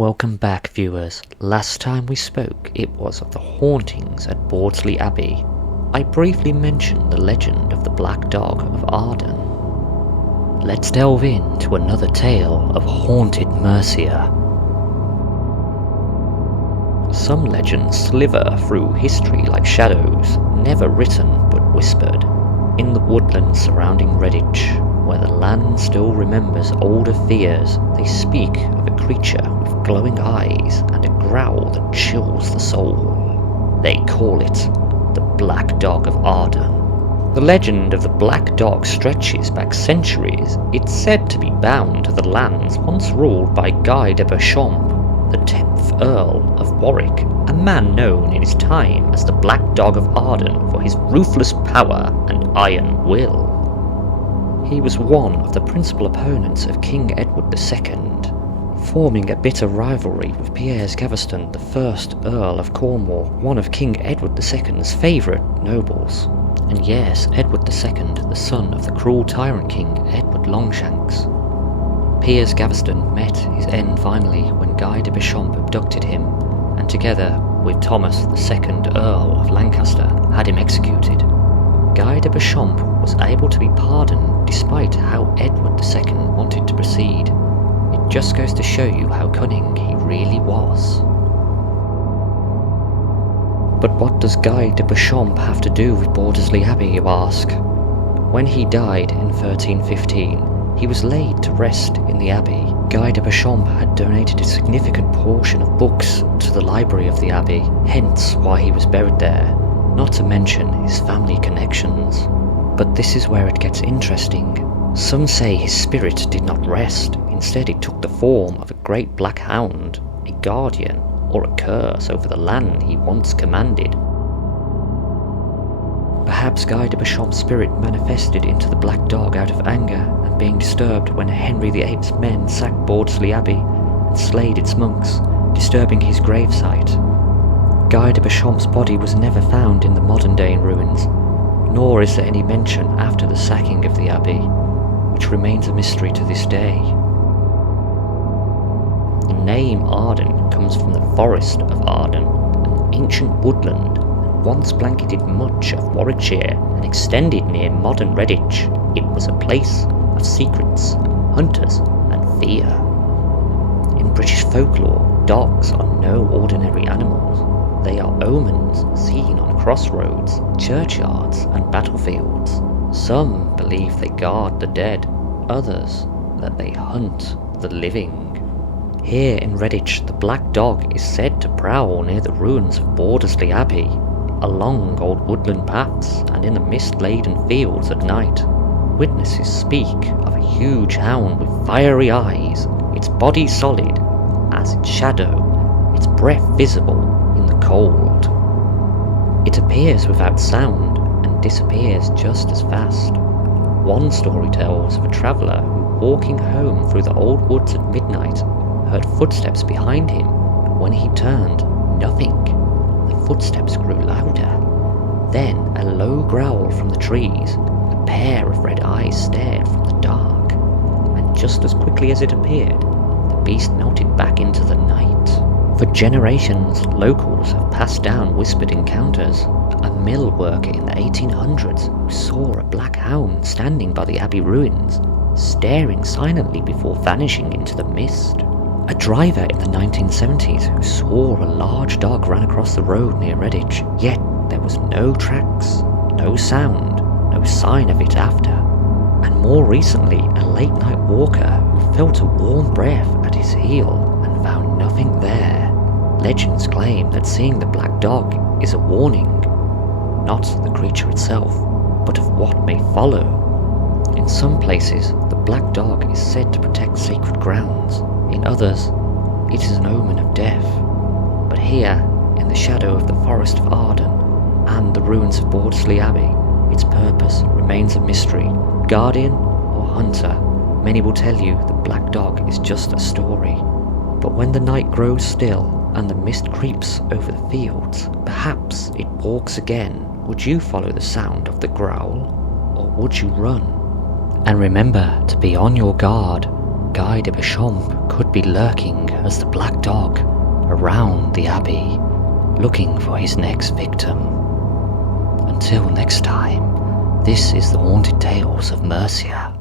Welcome back, viewers. Last time we spoke, it was of the hauntings at Bawdsley Abbey. I briefly mentioned the legend of the Black Dog of Arden. Let's delve into another tale of haunted Mercia. Some legends sliver through history like shadows, never written but whispered. In the woodlands surrounding Redditch, where the land still remembers older fears, they speak of a creature with glowing eyes and a growl that chills the soul. They call it the Black Dog of Arden. The legend of the Black Dog stretches back centuries. It's said to be bound to the lands once ruled by Guy De Beauchamp, the 10th Earl of Warwick, a man known in his time as the Black Dog of Arden for his ruthless power and iron will. He was one of the principal opponents of King Edward II, forming a bitter rivalry with Piers Gaveston, the 1st Earl of Cornwall, one of King Edward II's favourite nobles. And yes, Edward II, the son of the cruel tyrant king Edward Longshanks. Piers Gaveston met his end finally when Guy De Beauchamp abducted him, and together with Thomas II, Earl of Lancaster, had him executed. Guy De Beauchamp was able to be pardoned despite how Edward II wanted to proceed. It just goes to show you how cunning he really was. But what does Guy De Beauchamp have to do with Bawdsley Abbey, you ask? When he died in 1315, he was laid to rest in the abbey. Guy de Beauchamp had donated a significant portion of books to the library of the abbey, hence why he was buried there, not to mention his family connections. But this is where it gets interesting. Some say his spirit did not rest, instead it took the form of a great black hound, a guardian, or a curse over the land he once commanded. Perhaps Guy de Beauchamp's spirit manifested into the Black Dog out of anger and being disturbed when Henry VIII's men sacked Bawdsley Abbey and slayed its monks, disturbing his gravesite. Guy de Beauchamp's body was never found in the modern-day ruins, nor is there any mention after the sacking of the abbey, which remains a mystery to this day. The name Arden comes from the Forest of Arden, an ancient woodland once blanketed much of Warwickshire and extended near modern Redditch. It was a place of secrets, hunters, and fear. In British folklore, dogs are no ordinary animals. They are omens seen on crossroads, churchyards, and battlefields. Some believe they guard the dead, others that they hunt the living. Here in Redditch, the Black Dog is said to prowl near the ruins of Bawdsley Abbey, along old woodland paths and in the mist-laden fields at night. Witnesses speak of a huge hound with fiery eyes, its body solid as its shadow, its breath visible in the cold. It appears without sound and disappears just as fast. One story tells of a traveller who, walking home through the old woods at midnight, heard footsteps behind him. When he turned, nothing. The footsteps grew louder. Then a low growl from the trees. A pair of red eyes stared from the dark. And just as quickly as it appeared, the beast melted back into the night. For generations, locals have passed down whispered encounters. A mill worker in the 1800s who saw a black hound standing by the abbey ruins, staring silently before vanishing into the mist. A driver in the 1970s who swore a large dog ran across the road near Redditch, yet there was no tracks, no sound, no sign of it after. And more recently, a late-night walker who felt a warm breath at his heel and found nothing there. Legends claim that seeing the black dog is a warning, not the creature itself, but of what may follow. In some places, the black dog is said to protect sacred grounds. In others, it is an omen of death. But here, in the shadow of the Forest of Arden and the ruins of Bawdsley Abbey, its purpose remains a mystery. Guardian or hunter, many will tell you the black dog is just a story. But when the night grows still and the mist creeps over the fields, perhaps it walks again. Would you follow the sound of the growl, or would you run? And remember to be on your guard. Guy De Beauchamp could be lurking as the Black Dog around the Abbey, looking for his next victim. Until next time, this is the Haunted Tales of Mercia.